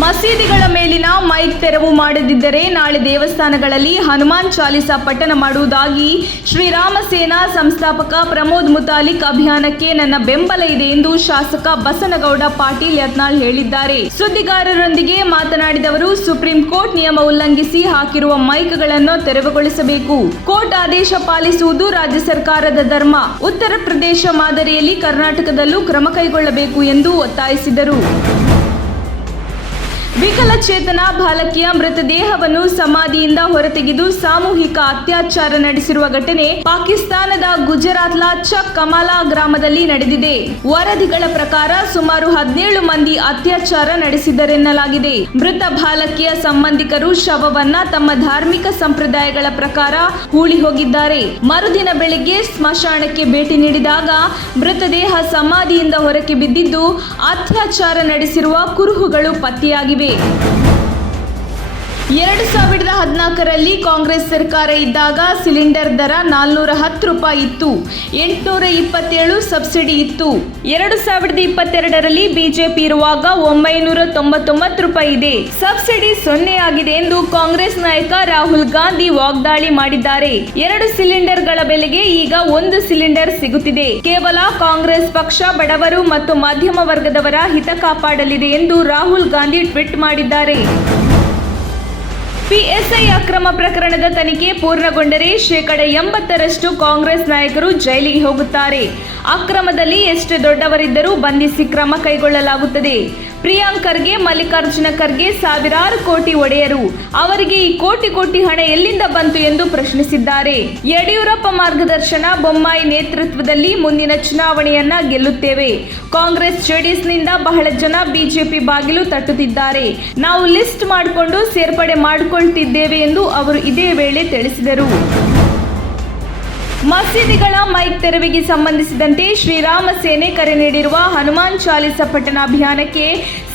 ಮಸೀದಿಗಳ ಮೇಲಿನ ಮೈಕ್ ತೆರವು ಮಾಡದಿದ್ದರೆ ನಾಳೆ ದೇವಸ್ಥಾನಗಳಲ್ಲಿ ಹನುಮಾನ್ ಚಾಲಿಸಾ ಪಠಣ ಮಾಡುವುದಾಗಿ ಶ್ರೀರಾಮ ಸೇನಾ ಸಂಸ್ಥಾಪಕ ಪ್ರಮೋದ್ ಮುತಾಲಿಕ್ ಅಭಿಯಾನಕ್ಕೆ ನನ್ನ ಬೆಂಬಲ ಇದೆ ಎಂದು ಶಾಸಕ ಬಸನಗೌಡ ಪಾಟೀಲ್ ಯತ್ನಾಳ್ ಹೇಳಿದ್ದಾರೆ. ಸುದ್ದಿಗಾರರೊಂದಿಗೆ ಮಾತನಾಡಿದ ಅವರು, ಸುಪ್ರೀಂ ಕೋರ್ಟ್ ನಿಯಮ ಉಲ್ಲಂಘಿಸಿ ಹಾಕಿರುವ ಮೈಕ್ಗಳನ್ನು ತೆರವುಗೊಳಿಸಬೇಕು. ಕೋರ್ಟ್ ಆದೇಶ ಪಾಲಿಸುವುದು ರಾಜ್ಯ ಸರ್ಕಾರದ ಧರ್ಮ. ಉತ್ತರ ಪ್ರದೇಶ ಮಾದರಿಯಲ್ಲಿ ಕರ್ನಾಟಕದಲ್ಲೂ ಕ್ರಮ ಕೈಗೊಳ್ಳಬೇಕು ಎಂದು ಒತ್ತಾಯಿಸಿದರು. ವಿಕಲಚೇತನ ಬಾಲಕಿಯ ಮೃತದೇಹವನ್ನು ಸಮಾಧಿಯಿಂದ ಹೊರತೆಗೆದು ಸಾಮೂಹಿಕ ಅತ್ಯಾಚಾರ ನಡೆಸಿರುವ ಘಟನೆ ಪಾಕಿಸ್ತಾನದ ಗುಜರಾತ್ನ ಚಕ್ ಕಮಾಲಾ ಗ್ರಾಮದಲ್ಲಿ ನಡೆದಿದೆ. ವರದಿಗಳ ಪ್ರಕಾರ ಸುಮಾರು 17 ಮಂದಿ ಅತ್ಯಾಚಾರ ನಡೆಸಿದರೆನ್ನಲಾಗಿದೆ. ಮೃತ ಬಾಲಕಿಯ ಸಂಬಂಧಿಕರು ಶವವನ್ನ ತಮ್ಮ ಧಾರ್ಮಿಕ ಸಂಪ್ರದಾಯಗಳ ಪ್ರಕಾರ ಹೂಳಿ ಹೋಗಿದ್ದಾರೆ. ಮರುದಿನ ಬೆಳಿಗ್ಗೆ ಸ್ಮಶಾನಕ್ಕೆ ಭೇಟಿ ನೀಡಿದಾಗ ಮೃತದೇಹ ಸಮಾಧಿಯಿಂದ ಹೊರಕ್ಕೆ ಬಿದ್ದಿದ್ದು ಅತ್ಯಾಚಾರ ನಡೆಸಿರುವ ಕುರುಹುಗಳು ಪತ್ತೆಯಾಗಿವೆ. 2014ರಲ್ಲಿ ಕಾಂಗ್ರೆಸ್ ಸರ್ಕಾರ ಇದ್ದಾಗ ಸಿಲಿಂಡರ್ ದರ 410 ರೂಪಾಯಿ ಇತ್ತು. 827 ಸಬ್ಸಿಡಿ ಇತ್ತು. 2022ರಲ್ಲಿ ಬಿಜೆಪಿ ಇರುವಾಗ 999 ರೂಪಾಯಿ ಇದೆ. ಸಬ್ಸಿಡಿ 0 ಆಗಿದೆ ಎಂದು ಕಾಂಗ್ರೆಸ್ ನಾಯಕ ರಾಹುಲ್ ಗಾಂಧಿ ವಾಗ್ದಾಳಿ ಮಾಡಿದ್ದಾರೆ. 2 ಸಿಲಿಂಡರ್ಗಳ ಬೆಲೆಗೆ ಈಗ 1 ಸಿಲಿಂಡರ್ ಸಿಗುತ್ತಿದೆ. ಕೇವಲ ಕಾಂಗ್ರೆಸ್ ಪಕ್ಷ ಬಡವರು ಮತ್ತು ಮಧ್ಯಮ ವರ್ಗದವರ ಹಿತ ಕಾಪಾಡಲಿದೆ ಎಂದು ರಾಹುಲ್ ಗಾಂಧಿ ಟ್ವೀಟ್ ಮಾಡಿದ್ದಾರೆ. ಪಿಎಸ್ಐ ಅಕ್ರಮ ಪ್ರಕರಣದ ತನಿಖೆ ಪೂರ್ಣಗೊಂಡರೆ 80% ಕಾಂಗ್ರೆಸ್ ನಾಯಕರು ಜೈಲಿಗೆ ಹೋಗುತ್ತಾರೆ. ಅಕ್ರಮದಲ್ಲಿ ಎಷ್ಟೇ ದೊಡ್ಡವರಿದ್ದರೂ ಬಂಧಿಸಿ ಕ್ರಮ ಕೈಗೊಳ್ಳಲಾಗುತ್ತದೆ. ಪ್ರಿಯಾಂಕ್ ಖರ್ಗೆ, ಮಲ್ಲಿಕಾರ್ಜುನ ಖರ್ಗೆ ಸಾವಿರಾರು ಕೋಟಿ ಒಡೆಯರು. ಅವರಿಗೆ ಈ ಕೋಟಿ ಹಣ ಎಲ್ಲಿಂದ ಬಂತು ಎಂದು ಪ್ರಶ್ನಿಸಿದ್ದಾರೆ. ಯಡಿಯೂರಪ್ಪ ಮಾರ್ಗದರ್ಶನ, ಬೊಮ್ಮಾಯಿ ನೇತೃತ್ವದಲ್ಲಿ ಮುಂದಿನ ಚುನಾವಣೆಯನ್ನ ಗೆಲ್ಲುತ್ತೇವೆ. ಕಾಂಗ್ರೆಸ್ ಜೆಡಿಎಸ್ನಿಂದ ಬಹಳ ಜನ ಬಿಜೆಪಿ ಬಾಗಿಲು ತಟ್ಟುತ್ತಿದ್ದಾರೆ. ನಾವು ಲಿಸ್ಟ್ ಮಾಡಿಕೊಂಡು ಸೇರ್ಪಡೆ ಮಾಡಿಕೊಳ್ತಿದ್ದೇವೆ ಎಂದು ಅವರು ಇದೇ ವೇಳೆ ತಿಳಿಸಿದರು. ಮಸೀದಿಗಳ ಮೈಕ್ ತೆರವಿಗೆ ಸಂಬಂಧಿಸಿದಂತೆ ಶ್ರೀರಾಮ ಸೇನೆ ಕರೆ ನೀಡಿರುವ ಹನುಮಾನ್ ಚಾಲಿಸಾ ಪಠಣ ಅಭಿಯಾನಕ್ಕೆ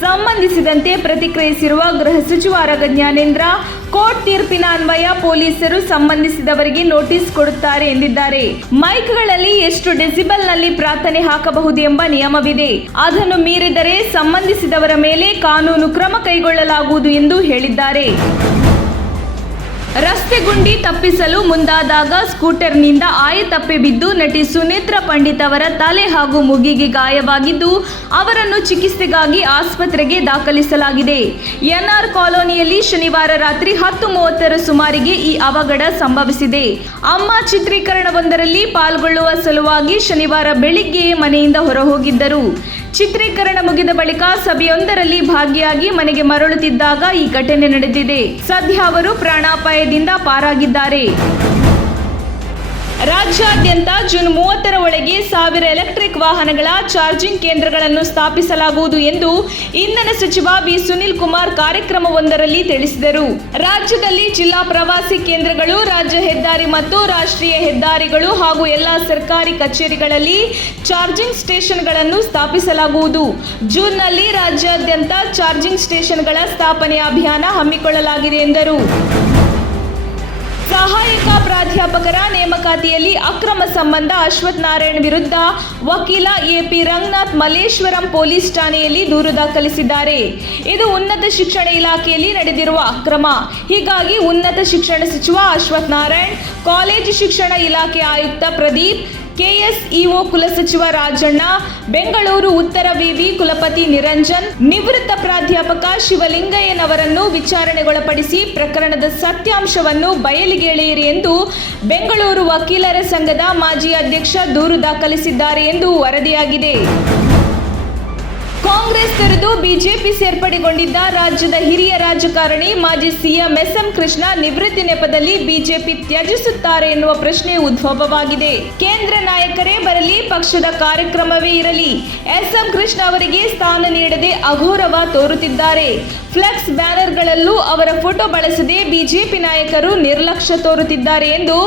ಸಂಬಂಧಿಸಿದಂತೆ ಪ್ರತಿಕ್ರಿಯಿಸಿರುವ ಗೃಹ ಸಚಿವ ಆರಗ ಜ್ಞಾನೇಂದ್ರ, ಕೋರ್ಟ್ ತೀರ್ಪಿನ ಅನ್ವಯ ಪೊಲೀಸರು ಸಂಬಂಧಿಸಿದವರಿಗೆ ನೋಟಿಸ್ ಕೊಡುತ್ತಾರೆ ಎಂದಿದ್ದಾರೆ. ಮೈಕ್ಗಳಲ್ಲಿ ಎಷ್ಟು ಡೆಸಿಬಲ್ನಲ್ಲಿ ಪ್ರಾರ್ಥನೆ ಹಾಕಬಹುದು ಎಂಬ ನಿಯಮವಿದೆ. ಅದನ್ನು ಮೀರಿದರೆ ಸಂಬಂಧಿಸಿದವರ ಮೇಲೆ ಕಾನೂನು ಕ್ರಮ ಕೈಗೊಳ್ಳಲಾಗುವುದು ಎಂದು ಹೇಳಿದ್ದಾರೆ. ರಸ್ತೆ ಗುಂಡಿ ತಪ್ಪಿಸಲು ಮುಂದಾದಾಗ ಸ್ಕೂಟರ್ನಿಂದ ಆಯತಪ್ಪಿ ಬಿದ್ದು ನಟಿ ಸುನೇತ್ರ ಪಂಡಿತ್ ಅವರ ತಲೆ ಹಾಗೂ ಮುಗಿಗೆ ಗಾಯವಾಗಿದ್ದು ಅವರನ್ನು ಚಿಕಿತ್ಸೆಗಾಗಿ ಆಸ್ಪತ್ರೆಗೆ ದಾಖಲಿಸಲಾಗಿದೆ. ಎನ್ಆರ್ ಕಾಲೋನಿಯಲ್ಲಿ ಶನಿವಾರ ರಾತ್ರಿ 10:30 ಸುಮಾರಿಗೆ ಈ ಅವಘಡ ಸಂಭವಿಸಿದೆ. ಅಮ್ಮ ಚಿತ್ರೀಕರಣವೊಂದರಲ್ಲಿ ಪಾಲ್ಗೊಳ್ಳುವ ಸಲುವಾಗಿ ಶನಿವಾರ ಬೆಳಿಗ್ಗೆ ಮನೆಯಿಂದ ಹೊರಹೋಗಿದ್ದರು. ಚಿತ್ರೀಕರಣ ಮುಗಿದ ಬಳಿಕ ಸಭೆಯೊಂದರಲ್ಲಿ ಭಾಗಿಯಾಗಿ ಮನೆಗೆ ಮರಳುತ್ತಿದ್ದಾಗ ಈ ಘಟನೆ ನಡೆದಿದೆ. ಸದ್ಯ ಅವರು ಪ್ರಾಣಾಪಾಯದಿಂದ ಪಾರಾಗಿದ್ದಾರೆ. ರಾಜ್ಯಾದ್ಯಂತ ಜೂನ್ 30ರ ಒಳಗೆ 1000 ಎಲೆಕ್ಟ್ರಿಕ್ ವಾಹನಗಳ ಚಾರ್ಜಿಂಗ್ ಕೇಂದ್ರಗಳನ್ನು ಸ್ಥಾಪಿಸಲಾಗುವುದು ಎಂದು ಇಂಧನ ಸಚಿವ ಬಿ ಸುನೀಲ್ ಕುಮಾರ್ ಕಾರ್ಯಕ್ರಮವೊಂದರಲ್ಲಿ ತಿಳಿಸಿದರು. ರಾಜ್ಯದಲ್ಲಿ ಜಿಲ್ಲಾ ಪ್ರವಾಸಿ ಕೇಂದ್ರಗಳು, ರಾಜ್ಯ ಹೆದ್ದಾರಿ ಮತ್ತು ರಾಷ್ಟ್ರೀಯ ಹೆದ್ದಾರಿಗಳು ಹಾಗೂ ಎಲ್ಲಾ ಸರ್ಕಾರಿ ಕಚೇರಿಗಳಲ್ಲಿ ಚಾರ್ಜಿಂಗ್ ಸ್ಟೇಷನ್ಗಳನ್ನು ಸ್ಥಾಪಿಸಲಾಗುವುದು. ಜೂನ್ನಲ್ಲಿ ರಾಜ್ಯಾದ್ಯಂತ ಚಾರ್ಜಿಂಗ್ ಸ್ಟೇಷನ್ಗಳ ಸ್ಥಾಪನೆ ಅಭಿಯಾನ ಹಮ್ಮಿಕೊಳ್ಳಲಾಗಿದೆ ಎಂದರು. ಸಹಾಯಕ ಪ್ರಾಧ್ಯಾಪಕರ ನೇಮಕಾತಿಯಲ್ಲಿ ಅಕ್ರಮ ಸಂಬಂಧ ಅಶ್ವಥ್ ನಾರಾಯಣ್ ವಿರುದ್ಧ ವಕೀಲ ಎಪಿ ರಂಗನಾಥ್ ಮಲ್ಲೇಶ್ವರಂ ಪೊಲೀಸ್ ಠಾಣೆಯಲ್ಲಿ ದೂರು ದಾಖಲಿಸಿದ್ದಾರೆ. ಇದು ಉನ್ನತ ಶಿಕ್ಷಣ ಇಲಾಖೆಯಲ್ಲಿ ನಡೆದಿರುವ ಅಕ್ರಮ. ಹೀಗಾಗಿ ಉನ್ನತ ಶಿಕ್ಷಣ ಸಚಿವ ಅಶ್ವಥ್ ನಾರಾಯಣ್, ಕಾಲೇಜು ಶಿಕ್ಷಣ ಇಲಾಖೆ ಆಯುಕ್ತ ಪ್ರದೀಪ್, ಕೆಎಸ್ಇಒ ಕುಲಸಚಿವ ರಾಜಣ್ಣ, ಬೆಂಗಳೂರು ಉತ್ತರ ವಿವಿ ಕುಲಪತಿ ನಿರಂಜನ್, ನಿವೃತ್ತ ಪ್ರಾಧ್ಯಾಪಕ ಶಿವಲಿಂಗಯ್ಯನವರನ್ನು ವಿಚಾರಣೆಗೊಳಪಡಿಸಿ ಪ್ರಕರಣದ ಸತ್ಯಾಂಶವನ್ನು ಬಯಲಿಗೆ ಎಳೆಯಿರಿ ಎಂದು ಬೆಂಗಳೂರು ವಕೀಲರ ಸಂಘದ ಮಾಜಿ ಅಧ್ಯಕ್ಷ ದೂರು ದಾಖಲಿಸಿದ್ದಾರೆ ಎಂದು ವರದಿಯಾಗಿದೆ. ಕಾಂಗ್ರೆಸ್ ತೊರೆದು ಬಿಜೆಪಿ ಸೇರ್ಪಡೆಗೊಂಡಿದ್ದ ರಾಜ್ಯದ ಹಿರಿಯ ರಾಜಕಾರಣಿ ಮಾಜಿ ಸಿಎಂ ಎಸ್ಎಂ ಕೃಷ್ಣ ನಿವೃತ್ತಿ ನೆಪದಲ್ಲಿ ಬಿಜೆಪಿ ತ್ಯಜಿಸುತ್ತಾರೆ ಎನ್ನುವ ಪ್ರಶ್ನೆ ಉದ್ಭವವಾಗಿದೆ. ಕೇಂದ್ರ ನಾಯಕರೇ ಬರಲಿ, ಪಕ್ಷದ ಕಾರ್ಯಕ್ರಮವೇ ಇರಲಿ, ಎಸ್ಎಂ ಕೃಷ್ಣ ಅವರಿಗೆ ಸ್ಥಾನ ನೀಡದೆ ಅಘೋರವ ತೋರುತ್ತಿದ್ದಾರೆ. ಫ್ಲೆಕ್ಸ್ ಬ್ಯಾನರ್ಗಳಲ್ಲೂ ಅವರ ಫೋಟೋ ಬಳಸದೆ ಬಿಜೆಪಿ ನಾಯಕರು ನಿರ್ಲಕ್ಷ್ಯ ತೋರುತ್ತಿದ್ದಾರೆ ಎಂದು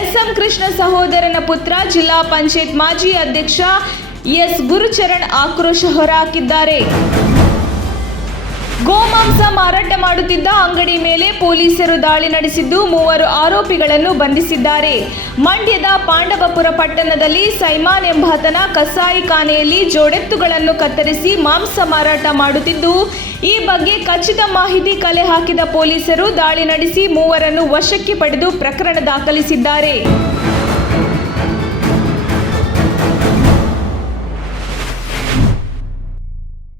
ಎಸ್ಎಂ ಕೃಷ್ಣ ಸಹೋದರನ ಪುತ್ರ ಜಿಲ್ಲಾ ಪಂಚಾಯತ್ ಮಾಜಿ ಅಧ್ಯಕ್ಷ ಎಸ್ ಗುರುಚರಣ್ ಆಕ್ರೋಶ ಹೊರಹಾಕಿದ್ದಾರೆ. ಗೋಮಾಂಸ ಮಾರಾಟ ಮಾಡುತ್ತಿದ್ದ ಅಂಗಡಿ ಮೇಲೆ ಪೊಲೀಸರು ದಾಳಿ ನಡೆಸಿದ್ದು 3 ಆರೋಪಿಗಳನ್ನು ಬಂಧಿಸಿದ್ದಾರೆ. ಮಂಡ್ಯದ ಪಾಂಡವಪುರ ಪಟ್ಟಣದಲ್ಲಿ ಸೈಮಾನ್ ಎಂಬಾತನ ಕಸಾಯಿಖಾನೆಯಲ್ಲಿ ಜೋಡೆತ್ತುಗಳನ್ನು ಕತ್ತರಿಸಿ ಮಾಂಸ ಮಾರಾಟ ಮಾಡುತ್ತಿದ್ದು, ಈ ಬಗ್ಗೆ ಖಚಿತ ಮಾಹಿತಿ ಕಲೆ ಹಾಕಿದ ಪೊಲೀಸರು ದಾಳಿ ನಡೆಸಿ 3 ವಶಕ್ಕೆ ಪಡೆದು ಪ್ರಕರಣ ದಾಖಲಿಸಿದ್ದಾರೆ.